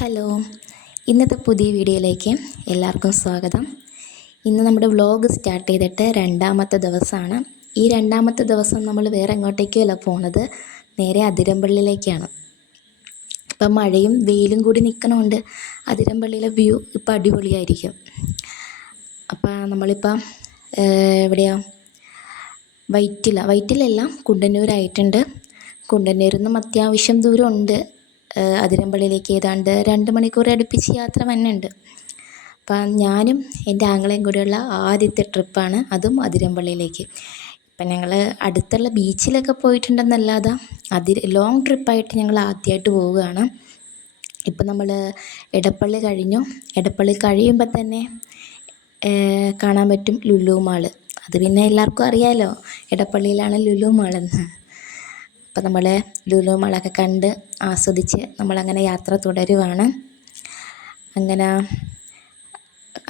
Hello, ഇന്നത്തെ പുതിയ വീഡിയോയിലേക്ക് എല്ലാവർക്കും സ്വാഗതം. ഇന്ന് നമ്മുടെ വ്ലോഗ് സ്റ്റാർട്ട് ചെയ്തിട്ട് രണ്ടാമത്തെ ദിവസമാണ്. ഈ രണ്ടാമത്തെ ദിവസം നമ്മൾ വേറെ എങ്ങോട്ടേക്കുമല്ല പോണത്, നേരെ അതിരമ്പള്ളിയിലേക്കാണ്. ഇപ്പം മഴയും വെയിലും കൂടി നിൽക്കണമുണ്ട്. അതിരമ്പള്ളിയിലെ വ്യൂ ഇപ്പം അടിപൊളിയായിരിക്കും. അപ്പം നമ്മളിപ്പം എവിടെയാണ്? വൈറ്റിലല്ല, കുണ്ടന്നൂരായിട്ടുണ്ട്. കുണ്ടന്നൂരിൽ നിന്നും അത്യാവശ്യം ദൂരമുണ്ട് അതിരമ്പള്ളിയിലേക്ക്. ഏതാണ്ട് 2 മണിക്കൂർ അടുപ്പിച്ച് യാത്ര വന്നുണ്ട്. അപ്പം ഞാനും എൻ്റെ ആങ്ങളെയും കൂടെയുള്ള ആദ്യത്തെ ട്രിപ്പാണ്, അതും അതിരമ്പള്ളിയിലേക്ക്. ഇപ്പം ഞങ്ങൾ അടുത്തുള്ള ബീച്ചിലൊക്കെ പോയിട്ടുണ്ടെന്നല്ലാതെ ലോങ് ട്രിപ്പായിട്ട് ഞങ്ങൾ ആദ്യമായിട്ട് പോവുകയാണ്. ഇപ്പം നമ്മൾ എടപ്പള്ളി കഴിഞ്ഞു. എടപ്പള്ളി കഴിയുമ്പോൾ തന്നെ കാണാൻ പറ്റും ലുലു മാള്. അത് പിന്നെ എല്ലാവർക്കും അറിയാമല്ലോ, എടപ്പള്ളിയിലാണ് ലുലു മാളെന്ന്. അപ്പം നമ്മൾ ലുലു മാളൊക്കെ കണ്ട് ആസ്വദിച്ച് നമ്മളങ്ങനെ യാത്ര തുടരുവാണ്.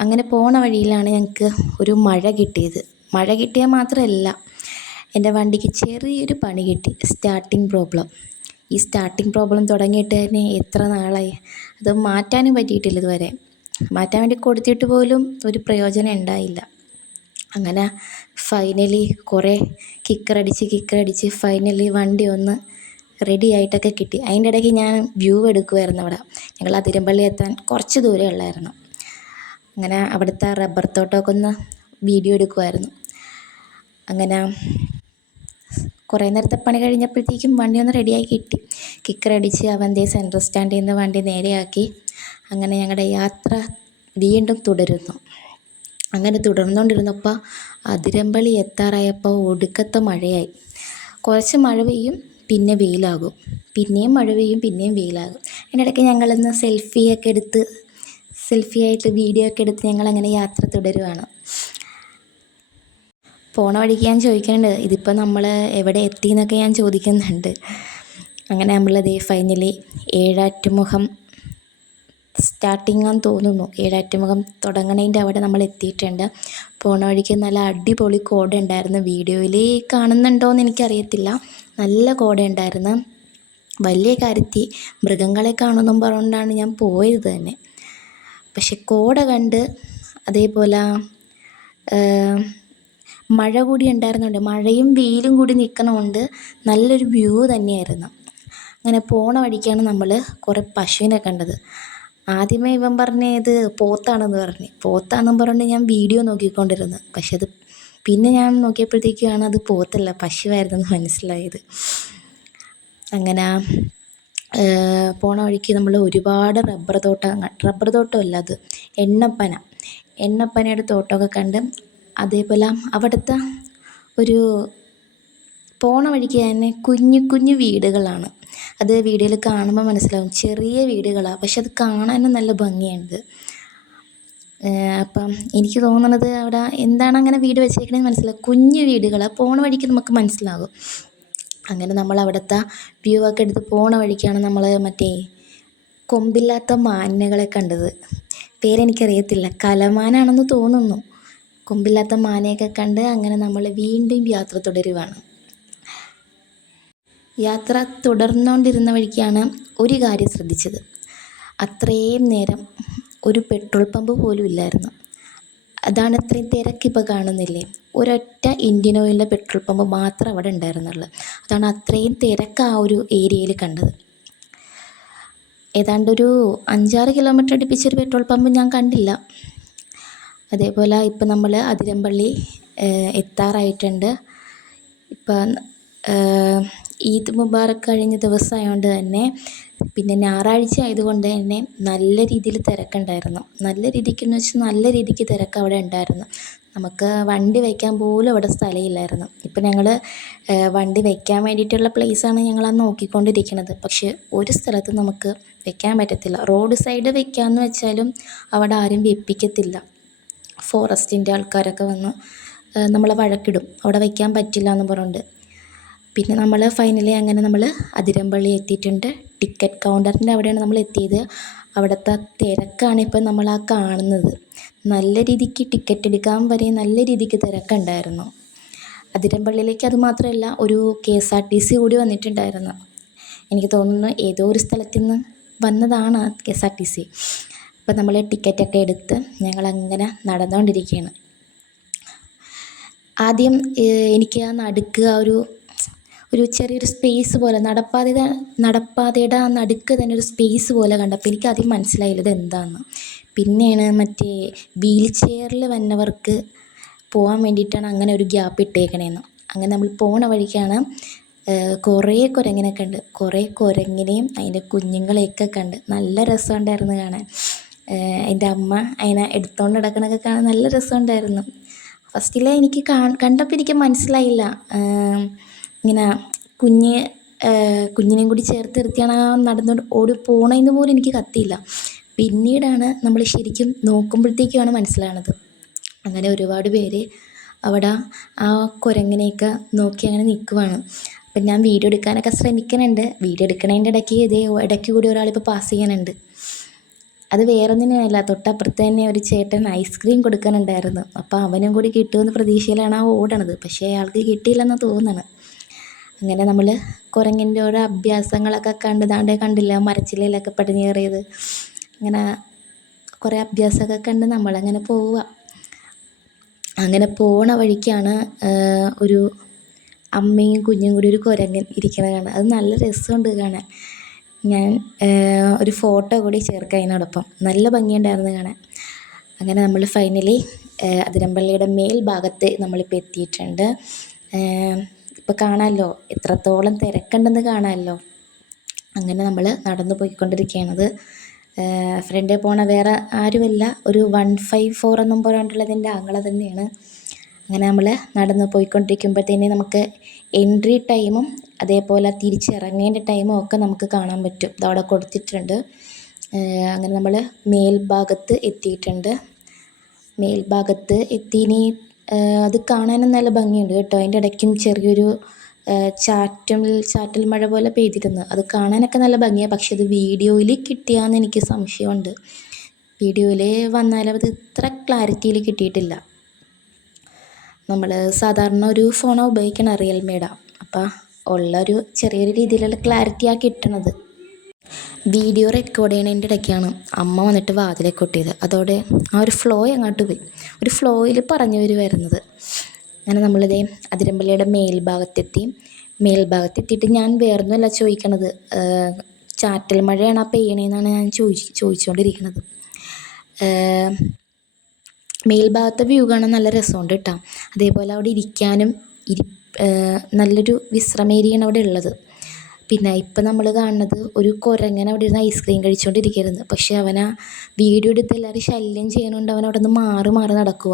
അങ്ങനെ പോണ വഴിയിലാണ് ഞങ്ങൾക്ക് ഒരു മഴ കിട്ടിയത്. മഴ കിട്ടിയാൽ മാത്രമല്ല, എൻ്റെ വണ്ടിക്ക് ചെറിയൊരു പണി കിട്ടി, സ്റ്റാർട്ടിങ് പ്രോബ്ലം. ഈ സ്റ്റാർട്ടിങ് പ്രോബ്ലം തുടങ്ങിയിട്ട് തന്നെ എത്ര നാളായി, അത് മാറ്റാനും പറ്റിയിട്ടില്ല ഇതുവരെ. മാറ്റാൻ വേണ്ടി കൊടുത്തിട്ട് പോലും ഒരു പ്രയോജനം ഉണ്ടായില്ല. അങ്ങനെ ഫൈനലി കുറേ കിക്കറടിച്ച് ഫൈനലി വണ്ടി ഒന്ന് റെഡി ആയിട്ടൊക്കെ കിട്ടി. അതിൻ്റെ ഇടയ്ക്ക് ഞാൻ വ്യൂ എടുക്കുമായിരുന്നു. അവിടെ ഞങ്ങൾ അതിരമ്പള്ളി എത്താൻ കുറച്ച് ദൂരമേ ഉള്ളായിരുന്നു. അങ്ങനെ അവിടുത്തെ റബ്ബർ തോട്ടമൊക്കെ ഒന്ന് വീഡിയോ എടുക്കുമായിരുന്നു. അങ്ങനെ കുറേ നേരത്തെ പണി കഴിഞ്ഞപ്പോഴത്തേക്കും വണ്ടി ഒന്ന് റെഡിയായി കിട്ടി. കിക്കറടിച്ച് അവൻ്റെ സെൻട്രൽ സ്റ്റാൻഡിൽ നിന്ന് വണ്ടി നേരെയാക്കി. അങ്ങനെ ഞങ്ങളുടെ യാത്ര വീണ്ടും തുടരുന്നു. അങ്ങനെ തുടർന്നുകൊണ്ടിരുന്നപ്പോൾ അതിരമ്പള്ളി എത്താറായപ്പോൾ ഒടുക്കത്തെ മഴയായി. കുറച്ച് മഴ പെയ്യും, പിന്നെ വെയിലാകും, പിന്നെയും മഴ പെയ്യും, പിന്നെയും വെയിലാകും. അതിനിടയ്ക്ക് ഞങ്ങളിന്ന് സെൽഫിയായിട്ട് വീഡിയോ ഒക്കെ എടുത്ത് ഞങ്ങളങ്ങനെ യാത്ര തുടരുവാണ്. പോണ വഴിക്ക് ഞാൻ ചോദിക്കുന്നുണ്ട്, ഇതിപ്പോൾ നമ്മൾ എവിടെ എത്തി എന്നൊക്കെ ഞാൻ ചോദിക്കുന്നുണ്ട്. അങ്ങനെ നമ്മളതേ ഫൈനലി ഏഴാറ്റുമുഖം സ്റ്റാർട്ടിങ് ആണെന്ന് തോന്നുന്നു. ഏഴാറ്റുമുഖം തുടങ്ങണതിൻ്റെ അവിടെ നമ്മൾ എത്തിയിട്ടുണ്ട്. പോണ വഴിക്ക് നല്ല അടിപൊളി കോട ഉണ്ടായിരുന്നു. വീഡിയോയിൽ കാണുന്നുണ്ടോയെന്ന് എനിക്കറിയത്തില്ല, നല്ല കോട ഉണ്ടായിരുന്നു. വലിയ കാര്യത്തിൽ മൃഗങ്ങളെ കാണുമെന്നും പറഞ്ഞുകൊണ്ടാണ് ഞാൻ പോയത് തന്നെ. പക്ഷെ കോട കണ്ട്, അതേപോലെ മഴ കൂടി ഉണ്ടായിരുന്നുണ്ട്, മഴയും വെയിലും കൂടി നിൽക്കണമുണ്ട്, നല്ലൊരു വ്യൂ തന്നെയായിരുന്നു. അങ്ങനെ പോണ വഴിക്കാണ് നമ്മൾ കുറേ പശുവിനെ കണ്ടത്. ആദ്യമേ ഇവൻ പറഞ്ഞത് പോത്താണെന്ന് പോത്താണെന്നും പറഞ്ഞുകൊണ്ട് ഞാൻ വീഡിയോ നോക്കിക്കൊണ്ടിരുന്നു. പക്ഷെ അത് പിന്നെ ഞാൻ നോക്കിയപ്പോഴത്തേക്കാണ് അത് പോത്തല്ല, പശുവായിരുന്നെന്ന് മനസ്സിലായത്. അങ്ങനെ പോണ വഴിക്ക് നമ്മൾ ഒരുപാട് റബ്ബർ തോട്ടമല്ല, അത് എണ്ണപ്പനയുടെ തോട്ടമൊക്കെ കണ്ട്. അതേപോലെ അവിടുത്തെ ഒരു പോണ വഴിക്ക് തന്നെ കുഞ്ഞു കുഞ്ഞു വീടുകളാണ്. അത് വീഡിയോയിൽ കാണുമ്പോൾ മനസ്സിലാവും, ചെറിയ വീടുകളാണ്, പക്ഷെ അത് കാണാനും നല്ല ഭംഗിയുണ്ട്. അപ്പം എനിക്ക് തോന്നുന്നത് അവിടെ എന്താണ് അങ്ങനെ വീട് വെച്ചേക്കണേന്ന് മനസ്സിലാവും, കുഞ്ഞു വീടുകളാണ്. പോണ വഴിക്ക് നമുക്ക് മനസ്സിലാകും. അങ്ങനെ നമ്മൾ അവിടുത്തെ വ്യൂ ഒക്കെ എടുത്ത് പോണ വഴിക്കാണ് നമ്മൾ കൊമ്പില്ലാത്ത മാനുകളെ കണ്ടത്. പേരെനിക്കറിയത്തില്ല, കലമാനാണെന്ന് തോന്നുന്നു. കൊമ്പില്ലാത്ത മാനയൊക്കെ കണ്ട് അങ്ങനെ നമ്മൾ വീണ്ടും യാത്ര തുടരുവാണ്. യാത്ര തുടർന്നുകൊണ്ടിരുന്ന വഴിക്കാണ് ഒരു കാര്യം ശ്രദ്ധിച്ചത്. അത്രയും നേരം ഒരു പെട്രോൾ പമ്പ് പോലും ഇല്ലായിരുന്നു. അതാണ് ഇത്രയും തിരക്കിപ്പോൾ കാണുന്നില്ലേ, ഒരൊറ്റ ഇന്ത്യൻ ഓയിലിൻ്റെ പെട്രോൾ പമ്പ് മാത്രം അവിടെ ഉണ്ടായിരുന്നുള്ളൂ. അതാണ് അത്രയും തിരക്ക് ആ ഒരു ഏരിയയിൽ കണ്ടത്. ഏതാണ്ടൊരു 5-6 കിലോമീറ്റർ അടുപ്പിച്ചൊരു പെട്രോൾ പമ്പ് ഞാൻ കണ്ടില്ല. അതേപോലെ ഇപ്പം നമ്മൾ അതിരമ്പള്ളി എത്താറായിട്ടുണ്ട്. ഇപ്പം ഈദ് മുബാറക്ക് കഴിഞ്ഞ ദിവസമായതുകൊണ്ട് തന്നെ, പിന്നെ ഞായറാഴ്ച ആയതുകൊണ്ട് തന്നെ നല്ല രീതിയിൽ തിരക്കുണ്ടായിരുന്നു. നല്ല രീതിക്കെന്ന് വെച്ചാൽ നല്ല രീതിക്ക് തിരക്ക് അവിടെ ഉണ്ടായിരുന്നു. നമുക്ക് വണ്ടി വയ്ക്കാൻ പോലും അവിടെ സ്ഥലമില്ലായിരുന്നു. ഇപ്പം ഞങ്ങൾ വണ്ടി വയ്ക്കാൻ വേണ്ടിയിട്ടുള്ള പ്ലേസാണ് ഞങ്ങളത് നോക്കിക്കൊണ്ടിരിക്കുന്നത്. പക്ഷേ ഒരു സ്ഥലത്ത് നമുക്ക് വയ്ക്കാൻ പറ്റത്തില്ല. റോഡ് സൈഡ് വയ്ക്കാമെന്ന് വെച്ചാലും അവിടെ ആരും വെപ്പിക്കത്തില്ല. ഫോറസ്റ്റിൻ്റെ ആൾക്കാരൊക്കെ വന്ന് നമ്മളെ വഴക്കിടും, അവിടെ വയ്ക്കാൻ പറ്റില്ല എന്ന് പറഞ്ഞുകൊണ്ട്. പിന്നെ നമ്മൾ ഫൈനലി അങ്ങനെ നമ്മൾ അതിരമ്പള്ളി എത്തിയിട്ടുണ്ട്. ടിക്കറ്റ് കൗണ്ടറിൻ്റെ അവിടെയാണ് നമ്മൾ എത്തിയത്. അവിടുത്തെ തിരക്കാണ് ഇപ്പം നമ്മൾ ആ കാണുന്നത്. നല്ല രീതിക്ക് ടിക്കറ്റ് എടുക്കാൻ വരെ നല്ല രീതിക്ക് തിരക്കുണ്ടായിരുന്നു. അതിരമ്പള്ളിയിലേക്ക് അത് മാത്രമല്ല, ഒരു KSRTC കൂടി വന്നിട്ടുണ്ടായിരുന്നു. എനിക്ക് തോന്നുന്നു ഏതോ ഒരു സ്ഥലത്തു നിന്ന് വന്നതാണ് KSRTC. അപ്പം നമ്മൾ ടിക്കറ്റൊക്കെ എടുത്ത് ഞങ്ങളങ്ങനെ നടന്നുകൊണ്ടിരിക്കുകയാണ്. ആദ്യം എനിക്ക് ആ നടുക്ക് ഒരു ചെറിയൊരു സ്പേസ് പോലെ നടപ്പാതയുടെ ആ നടുക്ക് തന്നെ ഒരു സ്പേസ് പോലെ കണ്ടപ്പോൾ എനിക്ക് ആദ്യം മനസ്സിലായില്ല ഇതെന്താണെന്ന്. പിന്നെയാണ് മറ്റേ വീൽ ചെയറിൽ വന്നവർക്ക് പോകാൻ വേണ്ടിയിട്ടാണ് അങ്ങനെ ഒരു ഗ്യാപ്പ് ഇട്ടേക്കണേന്ന്. അങ്ങനെ നമ്മൾ പോണ വഴിക്കാണ് കുറേ കുരങ്ങിനൊക്കെ ഉണ്ട്. കുറേ കുരങ്ങിനെയും അതിൻ്റെ കുഞ്ഞുങ്ങളെയൊക്കെ കണ്ട് നല്ല രസമുണ്ടായിരുന്നു കാണാൻ. എൻ്റെ അമ്മ അതിനെ എടുത്തുകൊണ്ട് നടക്കണതൊക്കെ കാണാൻ നല്ല രസമുണ്ടായിരുന്നു. ഫസ്റ്റിലെ എനിക്ക് കണ്ടപ്പോൾ എനിക്ക് മനസ്സിലായില്ല ഇങ്ങനെ കുഞ്ഞിനെയും കൂടി ചേർത്ത് നിർത്തിയാണ് ആ നടന്നുകൊണ്ട് ഓടി പോണതെന്ന് പോലും എനിക്ക് കത്തിയില്ല. പിന്നീടാണ് നമ്മൾ ശരിക്കും നോക്കുമ്പോഴത്തേക്കുമാണ് മനസ്സിലാവുന്നത്. അങ്ങനെ ഒരുപാട് പേര് അവിടെ ആ കുരങ്ങിനെയൊക്കെ നോക്കി അങ്ങനെ നിൽക്കുവാണ്. അപ്പം ഞാൻ വീഡിയോ എടുക്കാനൊക്കെ ശ്രമിക്കുന്നുണ്ട്. വീഡിയോ എടുക്കണതിൻ്റെ ഇടയ്ക്ക് കൂടി ഒരാളിപ്പോൾ പാസ് ചെയ്യാനുണ്ട്. അത് വേറൊന്നിനുമല്ല, തൊട്ടപ്പുറത്ത് തന്നെ ഒരു ചേട്ടൻ ഐസ്ക്രീം കൊടുക്കാനുണ്ടായിരുന്നു. അപ്പോൾ അവനും കൂടി കിട്ടുമെന്ന് പ്രതീക്ഷയിലാണ് ആ ഓടണത്. പക്ഷേ അയാൾക്ക് കിട്ടിയില്ലെന്ന് തോന്നുന്നു. അങ്ങനെ നമ്മൾ കുരങ്ങിൻ്റെ ഓരോ അഭ്യാസങ്ങളൊക്കെ കണ്ടില്ല, മരച്ചില്ലയിലൊക്കെ പടിഞ്ഞ് കയറിയത്. അങ്ങനെ കുറേ അഭ്യാസമൊക്കെ കണ്ട് നമ്മളങ്ങനെ പോവുക. അങ്ങനെ പോണ വഴിക്കാണ് ഒരു അമ്മയും കുഞ്ഞും കൂടി ഒരു കുരങ്ങൻ ഇരിക്കണ കാണാൻ. അത് നല്ല രസമുണ്ട് കാണാൻ. ഞാൻ ഒരു ഫോട്ടോ കൂടി ചേർക്കാം അതിനോടൊപ്പം. നല്ല ഭംഗിയുണ്ടായിരുന്നു കാണാൻ. അങ്ങനെ നമ്മൾ ഫൈനലി അതിരമ്പള്ളിയുടെ മേൽഭാഗത്ത് നമ്മളിപ്പോൾ എത്തിയിട്ടുണ്ട്. ഇപ്പോൾ കാണാമല്ലോ എത്രത്തോളം തിരക്കുണ്ടെന്ന് കാണാമല്ലോ. അങ്ങനെ നമ്മൾ നടന്നു പോയിക്കൊണ്ടിരിക്കുകയാണത്. ഫ്രണ്ടിൽ പോണ വേറെ ആരുമല്ല, ഒരു 154 എന്നും പറഞ്ഞിട്ടുള്ളതിൻ്റെ ആങ്ങള തന്നെയാണ്. അങ്ങനെ നമ്മൾ നടന്ന് പോയിക്കൊണ്ടിരിക്കുമ്പോഴത്തേന് നമുക്ക് എൻട്രി ടൈമും അതേപോലെ തിരിച്ചിറങ്ങേണ്ട ടൈമും ഒക്കെ നമുക്ക് കാണാൻ പറ്റും. ഇതവിടെ കൊടുത്തിട്ടുണ്ട്. അങ്ങനെ നമ്മൾ മേൽഭാഗത്ത് എത്തിയിട്ടുണ്ട്. മേൽഭാഗത്ത് എത്തിയിനി അത് കാണാനും നല്ല ഭംഗിയുണ്ട് കേട്ടോ. അതിൻ്റെ ഇടയ്ക്കും ചെറിയൊരു ചാറ്റൽ മഴ പോലെ പെയ്തിരുന്നു. അത് കാണാനൊക്കെ നല്ല ഭംഗിയാണ്. പക്ഷെ അത് വീഡിയോയിൽ കിട്ടിയാന്ന് എനിക്ക് സംശയമുണ്ട്. വീഡിയോയിൽ വന്നാലും അത് ഇത്ര ക്ലാരിറ്റിയിൽ കിട്ടിയിട്ടില്ല. നമ്മൾ സാധാരണ ഒരു ഫോണാണ് ഉപയോഗിക്കണം, റിയൽമിയുടെ. അപ്പം ഉള്ളൊരു ചെറിയൊരു രീതിയിലുള്ള ക്ലാരിറ്റിയാണ് കിട്ടണത്. വീഡിയോ റെക്കോർഡ് ചെയ്യണതിൻ്റെ ഇടയ്ക്കാണ് അമ്മ വന്നിട്ട് വാതിലേക്ക് കൊട്ടിയത്. അതോടെ ആ ഒരു ഫ്ലോ അങ്ങോട്ട് പോയി. ഒരു ഫ്ലോയിൽ പറഞ്ഞു വരുന്നത്. അങ്ങനെ നമ്മളിതേ അതിരമ്പള്ളിയുടെ മേൽഭാഗത്തെത്തിയിട്ട് ഞാൻ വേറൊന്നുമല്ല ചോദിക്കണത്, ചാറ്റൽ മഴയാണ് ആ പെയ്യണേന്നാണ് ഞാൻ ചോദിച്ചുകൊണ്ടിരിക്കുന്നത്. മേൽഭാഗത്തെ വ്യൂ കാണാൻ നല്ല രസമുണ്ട് കേട്ടോ. അതേപോലെ അവിടെ ഇരിക്കാനും നല്ലൊരു വിശ്രമേരിയാണ് അവിടെ ഉള്ളത്. പിന്നെ ഇപ്പം നമ്മൾ കാണുന്നത് ഒരു കുരങ്ങൻ അവിടെ ഇരുന്ന് ഐസ്ക്രീം കഴിച്ചുകൊണ്ടിരിക്കരുത്. പക്ഷേ അവനാ വീഡിയോ എടുത്ത് എല്ലാവരും ശല്യം ചെയ്യണോണ്ട് അവൻ അവിടെ നിന്ന് മാറി നടക്കുക.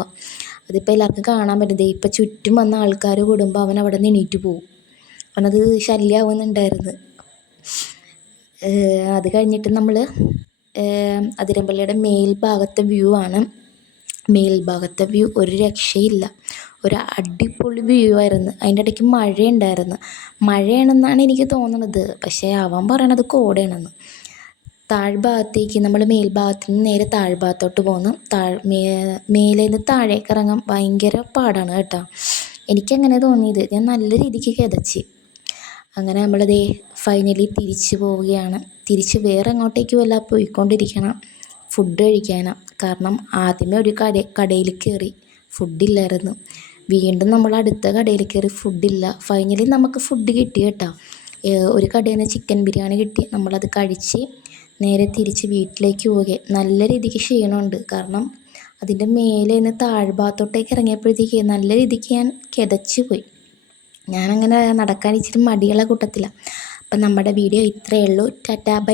അതിപ്പോൾ എല്ലാവർക്കും കാണാൻ പറ്റുന്നത്. ഇപ്പം ചുറ്റും വന്ന ആൾക്കാർ കൂടുമ്പോൾ അവൻ അവിടെ നിന്ന് എണീറ്റ് പോകും. അവനത് ശല്യമാവുന്നുണ്ടായിരുന്നു. അത് കഴിഞ്ഞിട്ട് നമ്മൾ അതിരമ്പള്ളിയുടെ മേൽഭാഗത്തെ വ്യൂ ആണ്. മേൽഭാഗത്തെ വ്യൂ ഒരു രക്ഷയില്ല. ഒരു അടിപൊളി വ്യൂ ആയിരുന്നു. അതിൻ്റെ ഇടയ്ക്ക് മഴയുണ്ടായിരുന്നു. മഴയാണെന്നാണ് എനിക്ക് തോന്നുന്നത്. പക്ഷേ അവൻ പറയണത് കോടയാണെന്ന്. താഴ്ഭാഗത്തേക്ക് നമ്മൾ മേൽഭാഗത്ത് നിന്ന് നേരെ താഴ്ഭാഗത്തോട്ട് പോകുന്നു. മേലെ നിന്ന് താഴേക്ക് ഇറങ്ങാൻ ഭയങ്കര പാടാണ് കേട്ടോ. എനിക്കങ്ങനെ തോന്നിയത്. ഞാൻ നല്ല രീതിക്ക് കിതച്ച്. അങ്ങനെ നമ്മളിതേ ഫൈനലി തിരിച്ചു പോവുകയാണ്. തിരിച്ച് വേറെ എങ്ങോട്ടേക്കുമല്ല പോയിക്കൊണ്ടിരിക്കണം, ഫുഡ് കഴിക്കാനാണ്. കാരണം ആദ്യമേ ഒരു കടയിൽ കയറി, ഫുഡില്ലായിരുന്നു. വീണ്ടും നമ്മൾ അടുത്ത കടയിൽ കയറി, ഫുഡില്ല. ഫൈനലി നമുക്ക് ഫുഡ് കിട്ടി കേട്ടോ. ഒരു കടയിൽ നിന്ന് ചിക്കൻ ബിരിയാണി കിട്ടി. നമ്മളത് കഴിച്ച് നേരെ തിരിച്ച് വീട്ടിലേക്ക് പോവുകയാണ്. നല്ല രീതിക്ക് ക്ഷീണമുണ്ട്. കാരണം അതിൻ്റെ മേലെ നിന്ന് താഴ്ഭാഗത്തോട്ടേക്ക് ഇറങ്ങിയപ്പോഴത്തേക്ക് നല്ല രീതിക്ക് ഞാൻ കിതച്ച് പോയി. ഞാനങ്ങനെ നടക്കാൻ ഇച്ചിരി മടിയുള്ള കൂട്ടത്തിലാണ്. അപ്പം നമ്മുടെ വീഡിയോ ഇത്രയേ ഉള്ളൂ. Tata bye.